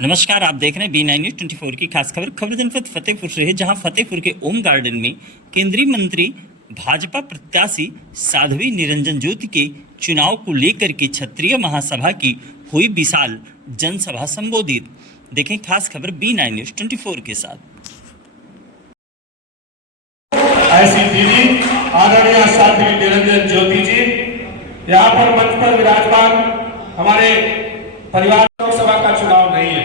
नमस्कार, आप देख रहे हैं B9 न्यूज 24 की खास खबर जनपद फतेहपुर से है, जहां फतेहपुर के ओम गार्डन में केंद्रीय मंत्री भाजपा प्रत्याशी साध्वी निरंजन ज्योति के चुनाव को लेकर के क्षत्रिय महासभा की हुई विशाल जनसभा संबोधित। देखें खास खबर B9 न्यूज 24 के साथ। ऐसी दीदी आदरणीय साध्वी निरंजन ज्योति जी यहाँ पर मंच पर विराजमान। हमारे परिवार लोकसभा का चुनाव नहीं है,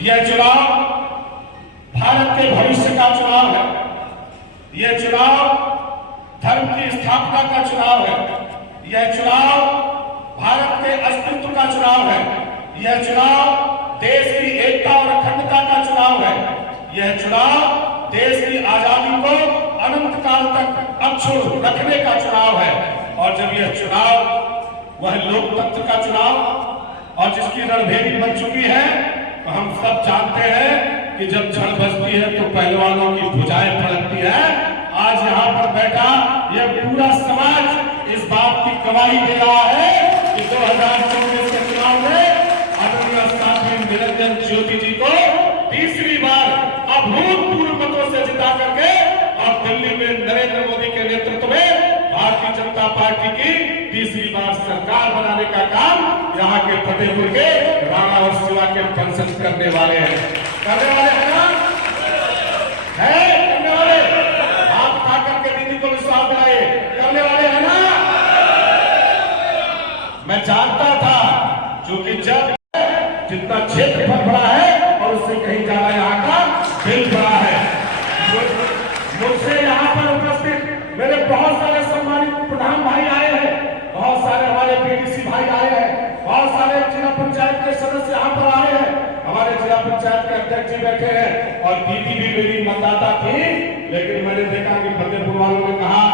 यह चुनाव भारत के भविष्य का चुनाव है। यह चुनाव धर्म की स्थापना का चुनाव है। यह चुनाव भारत के अस्तित्व का चुनाव है। यह चुनाव देश की एकता और अखंडता का चुनाव है। यह चुनाव देश की आजादी को अनंत काल तक अक्षुण्ण रखने का चुनाव है। और जब यह चुनाव वह लोकतंत्र का चुनाव और जिसकी रणभेरी बन चुकी है, तो हम सब जानते हैं कि जब झड़ बजती है तो पहलवानों की भुजाएं फड़कती है। आज यहाँ पर बैठा यह पूरा समाज इस बात की गवाही दे रहा है कि 2024 के चुनाव में आदरणीय साध्वी निरंजन ज्योति जी को तीसरी बार अभूतपूर्व मतों से जिता करके और दिल्ली में नरेंद्र मोदी के नेतृत्व में भारतीय जनता पार्टी की तीसरी बार सरकार बनाने का काम यहाँ के फतेहपुर के राणा और शिवा के पंसद करने वाले हैं ना? है करने वाले? हाथ उठा करके दीदी को विश्वास दिलाए, करने वाले हैं ना? मैं जानता था, क्योंकि जब जितना क्षेत्रफल बड़ा है और उससे कहीं ज्यादा यहाँ का दिल बड़ा है। मुझसे यहाँ पर उपस्थित मेरे बहुत सारे सम्मानित प्रधान भाई आए हैं, बहुत सारे हमारे पीडीसी भाई आए हैं, बहुत सारे जिला पंचायत के सदस्य यहाँ पर आए हैं, हमारे जिला पंचायत के अध्यक्ष जी बैठे हैं। और दीदी भी मेरी मतदाता थी, लेकिन मैंने देखा कि फतेहपुर वालों ने कहा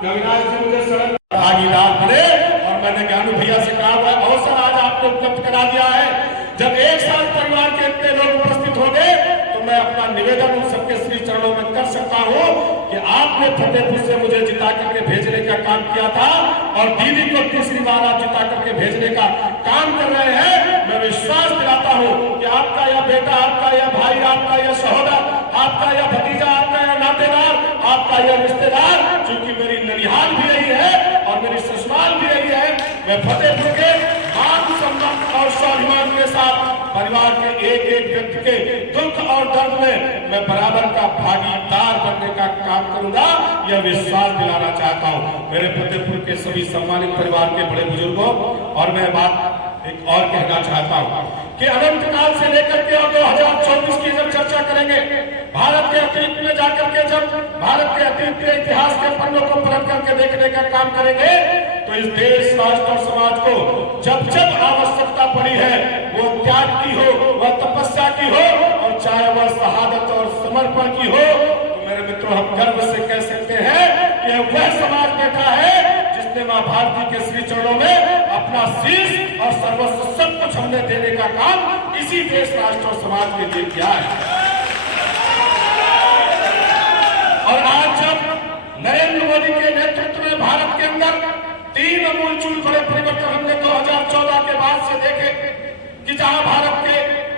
कि अविनाश जी मुझे सड़क भागीदार बने, और मैंने ज्ञानू भैया से कहा वह अवसर आज आपको उपलब्ध करा दिया है। जब एक साथ परिवार के इतने लोग उपस्थित हो गए तो मैं अपना निवेदन उन सबके श्री चरणों में कर सकता हूँ कि आपने फतेहपुर से मुझे जिता करके भेजने का काम किया था और दीदी को तीसरी बार आप जिता करके भेजने का काम कर रहे हैं। मैं विश्वास दिलाता हूँ कि आपका यह बेटा, आपका यह भाई, आपका यह सहोदर, आपका यह भतीजा, आपका यह नातेदार, आपका यह रिश्तेदार, चूंकि मेरी ननिहाल भी रही है और मेरी ससुराल भी रही है, मैं फतेहपुर के मान सम्मान और स्वाभिमान के साथ परिवार के एक एक व्यक्ति के दुख और दर्द में मैं बराबर का भागीदार बनने का काम करूंगा, यह विश्वास दिलाना चाहता हूं मेरे फतेहपुर के सभी सम्मानित परिवार के बड़े बुजुर्गों। और मैं बात एक और कहना चाहता हूं कि अनंत काल से लेकर के और 2024 की जब चर्चा करेंगे, भारत के अतीत में जाकर के जब भारत के अतीत के इतिहास के पन्नों को पलट करके देखने का काम करेंगे, तो इस देश, राष्ट्र और समाज को जब जब आवश्यकता पड़ी है, वो त्याग की हो, वह तपस्या की हो, और चाहे वह शहादत और समर्पण की हो, तो मेरे मित्रों हम गर्व से कह सकते हैं कि वह समाज बैठा है जिसने मां भारती के श्री चरणों में अपना शीश और सर्वस्व सब कुछ हमने देने का काम इसी देश, राष्ट्र और समाज के लिए किया है। और आज जब नरेंद्र मोदी के नेतृत्व में भारत के अंदर 3 अमूलचूल बड़े परिवर्तन हमने 2014 के बाद से देखे कि जहां भारत के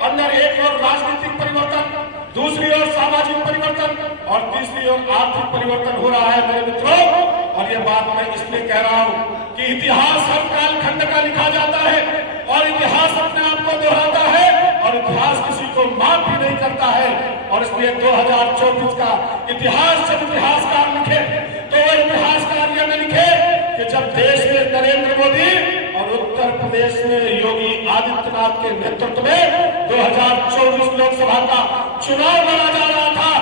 अंदर एक ओर राजनीतिक परिवर्तन, दूसरी ओर सामाजिक परिवर्तन और तीसरी ओर आर्थिक परिवर्तन हो रहा है मेरे मित्रों। और ये बात मैं इसलिए कह रहा हूं कि इतिहास हर कालखंड का लिखा जाता है और इतिहास अपने आप को दोहराता है और इतिहास किसी को माफ भी नहीं करता है। और इसलिए 2024 का इतिहास जब इतिहासकार लिखे तो वह इतिहासकार ये न लिखे कि जब देश में नरेंद्र मोदी और उत्तर प्रदेश में योगी आदित्यनाथ के नेतृत्व में 2024 लोकसभा का चुनाव लड़ा जा रहा था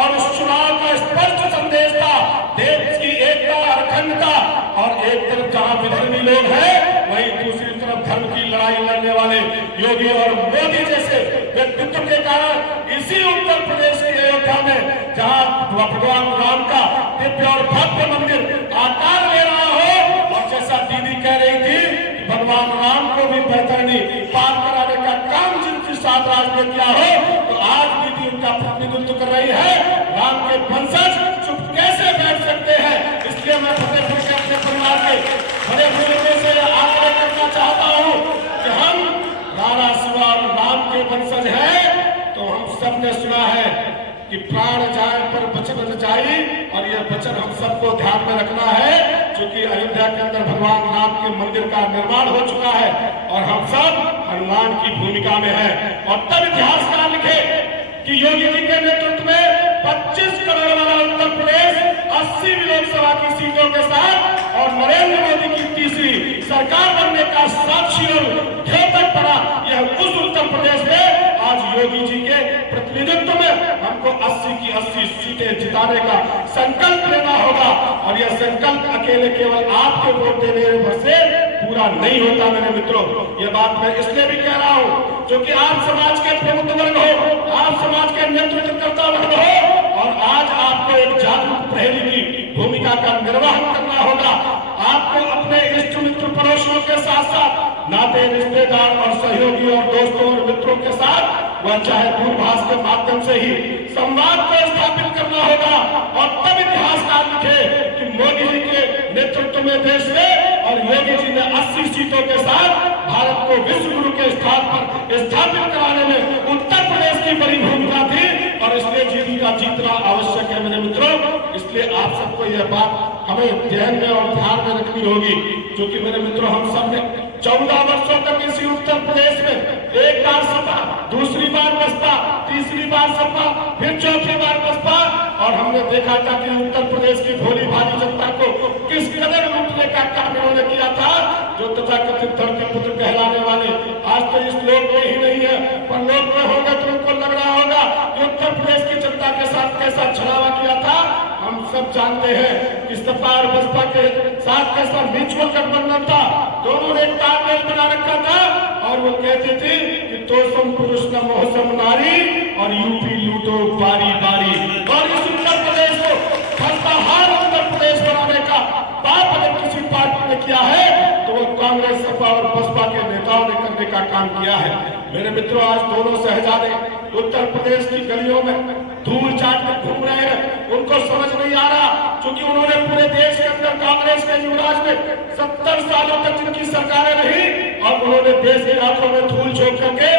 और उस चुनाव का स्पष्ट संदेश था देश की एकता और अखंडता, और एक तरफ जहां विधर्मी लोग हैं वहीं दूसरी तरफ धर्म की लड़ाई लड़ने वाले योगी और मोदी जैसे व्यक्तित्व के कारण इसी उत्तर प्रदेश की अयोध्या में जहां भगवान राम का दिव्य और भव्य मंदिर आकार ले रहा हो, और जैसा दीदी कह रही थी कि भगवान राम को भी बैतरणी पार कराने का काम जिनकी साथ राज में किया हो, तो आज दीदी उनका प्रतिनिधित्व कर रही है। राम के वंशज चुप कैसे बैठ सकते हैं? इसलिए मैं फतेहपुर के अपने परिवार के बड़े बुजुर्गों से आग्रह करना चाहता हूं कि हम राणा शिवा और राम सबने सुना है कि प्राण जाए पर वचन न जाई, और यह वचन हम सबको ध्यान में रखना है, क्योंकि अयोध्या के अंदर भगवान राम के मंदिर का निर्माण हो चुका है और हम सब हनुमान की भूमिका में है। और तब इतिहासकार लिखे कि योगी जी के नेतृत्व में 25 करोड़ वाला उत्तर प्रदेश 80 लोकसभा की सीटों के साथ और नरेंद्र मोदी की तीसरी सरकार बनने का साक्षी और द्योतक पड़ा। यह उस उत्तर प्रदेश में आज योगी जी के प्रतिनिधित्व में हमको 80 की 80 सीटें जिताने का संकल्प लेना होगा। और यह संकल्प अकेले केवल आपके वोट देने पर से पूरा नहीं होता मेरे मित्रों। यह बात मैं इसलिए भी कह रहा हूं क्योंकि आप समाज के प्रबुद्ध वर्ग हो, आप समाज के नेतृत्वकर्ता वर्ग हो, और आज आपको एक जागरूक प्रहरी की भूमिका का निर्वहन करना होगा। आपको अपने इष्ट मित्र पड़ोसियों के साथ साथ नाते रिश्तेदार और सहयोगी और दोस्तों और मित्रों के साथ वह चाहे दूरभाष के माध्यम से ही संवाद को स्थापित करना होगा। और तब इतिहासकार लिखे कि मोदी जी के नेतृत्व में देश में और योगी जी ने 80 सीटों के साथ भारत को विश्व गुरु के स्थान पर स्थापित कराने में उत्तर प्रदेश की बड़ी भूमिका थी, और इसलिए जीत का जीतना आवश्यक है मेरे मित्रों। इसलिए आप सबको यह बात हमें ध्यान में और ध्यान में रखनी होगी, क्योंकि मेरे मित्रों हम सब ने 14 वर्षों तक इसी उत्तर प्रदेश में एक बार सपा, दूसरी बार बसपा, तीसरी बार सपा, फिर चौथी बार बसपा, और हमने देखा था कि उत्तर प्रदेश की भोली भाली जनता को किस कदर लूटने का काम इन्होंने किया था। जो तथाकथित धरती पुत्र कहलाने वाले आज तो इस लोक में ही नहीं है, पर लोक में होंगे तो उनको लग रहा होगा कि उत्तर प्रदेश की जनता के साथ कैसा छलावा किया था। हम सब जानते हैं कि सपा और बसपा के साथ कैसा म्यूचुअल गठबंधन था। दोनों ने तालमेल बना रखा था और वो कहते थे कि तोसम पुरुष न मोहसम नारी और यूपी लूटो बारी बारी। और इस उत्तर प्रदेश को फलताहार उत्तर प्रदेश बनाने का पाप अगर किसी पार्टी ने किया है तो वो कांग्रेस, सपा और बसपा के नेताओं ने करने का काम किया है। मेरे मित्रों, आज दोनों शहजादे उत्तर प्रदेश की गलियों में धूल चाट कर घूम रहे हैं। उनको समझ नहीं आ रहा, क्योंकि उन्होंने पूरे देश के अंदर कांग्रेस के युवराज में 70 सालों तक जिनकी सरकारें रही, और उन्होंने देश के आंखों में धूल झोंक करके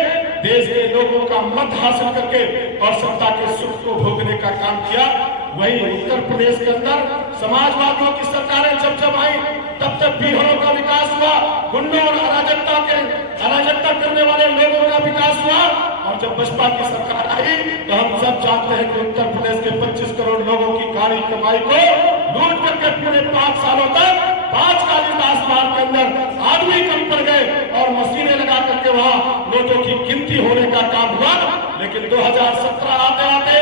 देश के लोगों का मत हासिल करके और सत्ता के सुख को भोगने का काम किया। वही उत्तर प्रदेश के अंदर समाजवादियों की सरकारें जब आई तब तक बिहारों का विकास हुआ, गुंडों और अराजकता करने वाले लोगों का विकास हुआ। और जब बसपा की सरकार आई तो हम सब जानते हैं कि उत्तर प्रदेश के 25 करोड़ लोगों की गाड़ी कमाई को लूट करके पूरे 5 सालों तक 5 कालिदास मार्ग के अंदर आदमी कम पड़ गए और मशीनें लगा करके वहां नोटों की गिनती होने का काम हुआ। लेकिन 2017 आते आते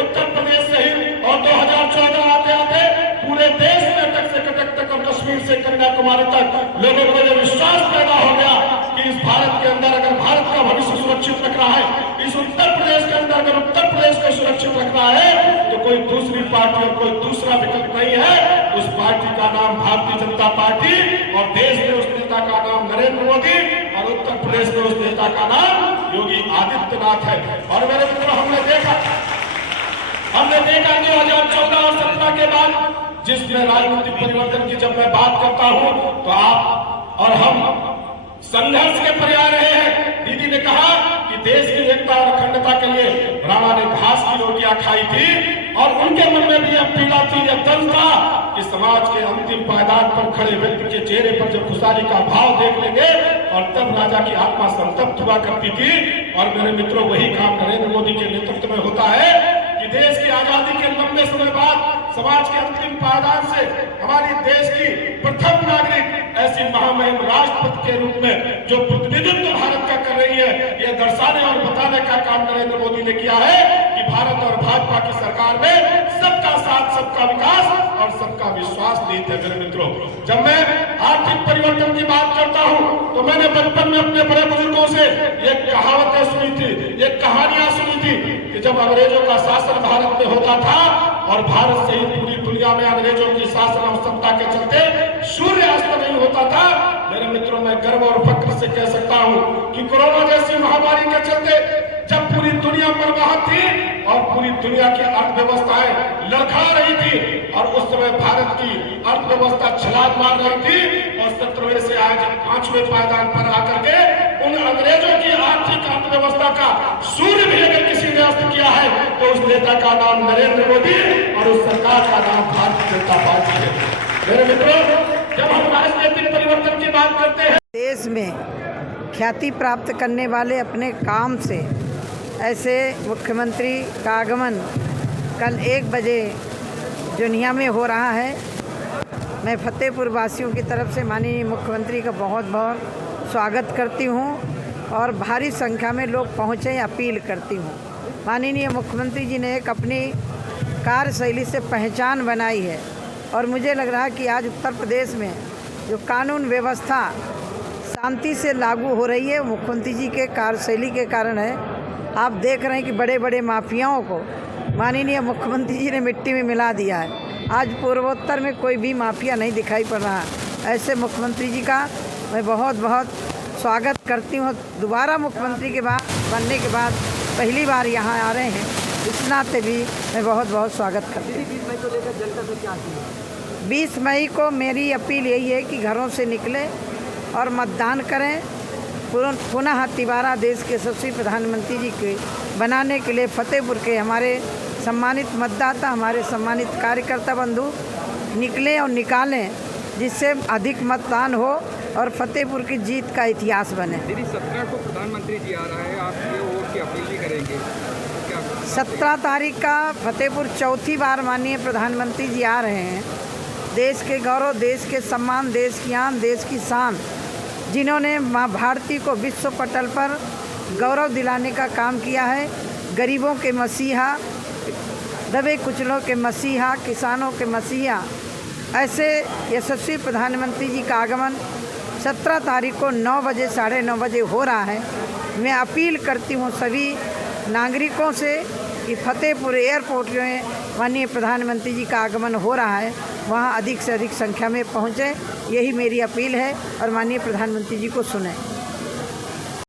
उत्तर प्रदेश सहित और 2014 आते आते पूरे देश में तक से कटक तक और कश्मीर से कन्याकुमारी तक लोगों को यह विश्वास पैदा हो गया कि इस भारत के अंदर अगर भारत का भविष्य सुरक्षित रखना है, इस उत्तर प्रदेश के अंदर अगर उत्तर प्रदेश को सुरक्षित रखना है तो कोई दूसरी पार्टी और कोई दूसरा विकल्प नहीं है। उस पार्टी का नाम भारतीय जनता पार्टी, और देश में उस नेता का नाम नरेंद्र मोदी, और उत्तर प्रदेश में उस नेता का नाम योगी आदित्यनाथ है। और मेरे मित्रों, हमने देखा 2014 और 17 के बाद जिसमें राजनीतिक परिवर्तन की जब मैं बात करता हूं तो आप और हम संघर्ष के पर्याय रहे हैं। दीदी ने कहा कि देश की एकता और अखंडता के लिए राणा ने घास की रोटियां खाई थी, और उनके मन में भी यह पीड़ा थी, यह दर्द था कि समाज के अंतिम पायदान पर खड़े व्यक्ति के चेहरे पर जब खुशहाली का भाव देख लेंगे, और तब राजा की आत्मा संतप्त हुआ करती थी। और मेरे मित्रों, वही काम नरेंद्र मोदी के नेतृत्व में होता है कि देश की आजादी के लंबे समय बाद समाज के अंतिम पायदान से हमारी देश की प्रथम नागरिक ऐसी महामहिम राष्ट्रपति के रूप में जो प्रतिनिधित्व भारत का कर रही है, यह दर्शाने और बताने का काम नरेंद्र मोदी ने किया है कि भारत और भाजपा की सरकार में सबका साथ, सबका विकास और सबका विश्वास नीति है। मेरे मित्रों, जब मैं आर्थिक परिवर्तन की बात करता हूं तो मैंने बचपन में अपने बड़े बुजुर्गों से ये कहावतें सुनी थी, ये कहानियां सुनी थी कि जब अंग्रेजों का शासन भारत में होता था और भारत से ही पूरी दुनिया में अंग्रेजों की शासन और सत्ता के चलते सूर्यास्त नहीं होता था। मेरे मित्रों, मैं गर्व और फक्र से कह सकता हूं कि कोरोना जैसी महामारी के चलते जब पूरी दुनिया बर्बाद थी और पूरी दुनिया की अर्थव्यवस्थाएं लड़खड़ा रही थी, और उस समय भारत की अर्थव्यवस्था छलांग मार रही थी, और 17वें से आज 5वें पायदान पर आकर के उन अंग्रेजों की आर्थिक अर्थव्यवस्था का सूर्य भी अगर किसी ने अस्त किया है तो उस नेता का नाम नरेंद्र मोदी और उस सरकार का नाम भारतीय जनता पार्टी है। मेरे मित्रों, जब हम राजनीतिक परिवर्तन की बात करते हैं, देश में ख्याति प्राप्त करने वाले अपने काम से ऐसे मुख्यमंत्री का आगमन कल 1 बजे जोनिया में हो रहा है। मैं फतेहपुर वासियों की तरफ से माननीय मुख्यमंत्री का बहुत बहुत स्वागत करती हूं और भारी संख्या में लोग पहुंचे अपील करती हूं। माननीय मुख्यमंत्री जी ने एक अपनी कार्यशैली से पहचान बनाई है और मुझे लग रहा है कि आज उत्तर प्रदेश में जो कानून व्यवस्था शांति से लागू हो रही है मुख्यमंत्री जी के कार्यशैली के कारण है। आप देख रहे हैं कि बड़े बड़े माफियाओं को माननीय मुख्यमंत्री जी ने मिट्टी में मिला दिया है। आज पूर्वोत्तर में कोई भी माफिया नहीं दिखाई पड़ रहा। ऐसे मुख्यमंत्री जी का मैं बहुत बहुत स्वागत करती हूँ। दोबारा मुख्यमंत्री के बाद बनने के बाद पहली बार यहाँ आ रहे हैं, इस नाते भी मैं बहुत बहुत स्वागत करती हूँ। 20 मई को लेकर जनता से क्या की? 20 मई को मेरी अपील यही है कि घरों से निकलें और मतदान करें। पुनः तिवारा देश के यशस्वी प्रधानमंत्री जी के बनाने के लिए फतेहपुर के हमारे सम्मानित मतदाता, हमारे सम्मानित कार्यकर्ता बंधु निकलें और निकालें, जिससे अधिक मतदान हो और फतेहपुर की जीत का इतिहास बने। दीदी 17 को प्रधानमंत्री जी आ रहा है, आप ये वोट की अपील भी करेंगे क्या? 17 तारीख का फतेहपुर चौथी बार माननीय प्रधानमंत्री जी आ रहे हैं। देश के गौरव, देश के सम्मान, देश की आन, देश की शान, जिन्होंने माँ भारती को विश्व पटल पर गौरव दिलाने का काम किया है। गरीबों के मसीहा, दबे कुचलों के मसीहा, किसानों के मसीहा, ऐसे यशस्वी प्रधानमंत्री जी का आगमन 17 तारीख को 9 बजे 9:30 बजे हो रहा है। मैं अपील करती हूँ सभी नागरिकों से कि फतेहपुर एयरपोर्ट में माननीय प्रधानमंत्री जी का आगमन हो रहा है, वहाँ अधिक से अधिक संख्या में पहुँचें। यही मेरी अपील है और माननीय प्रधानमंत्री जी को सुनें।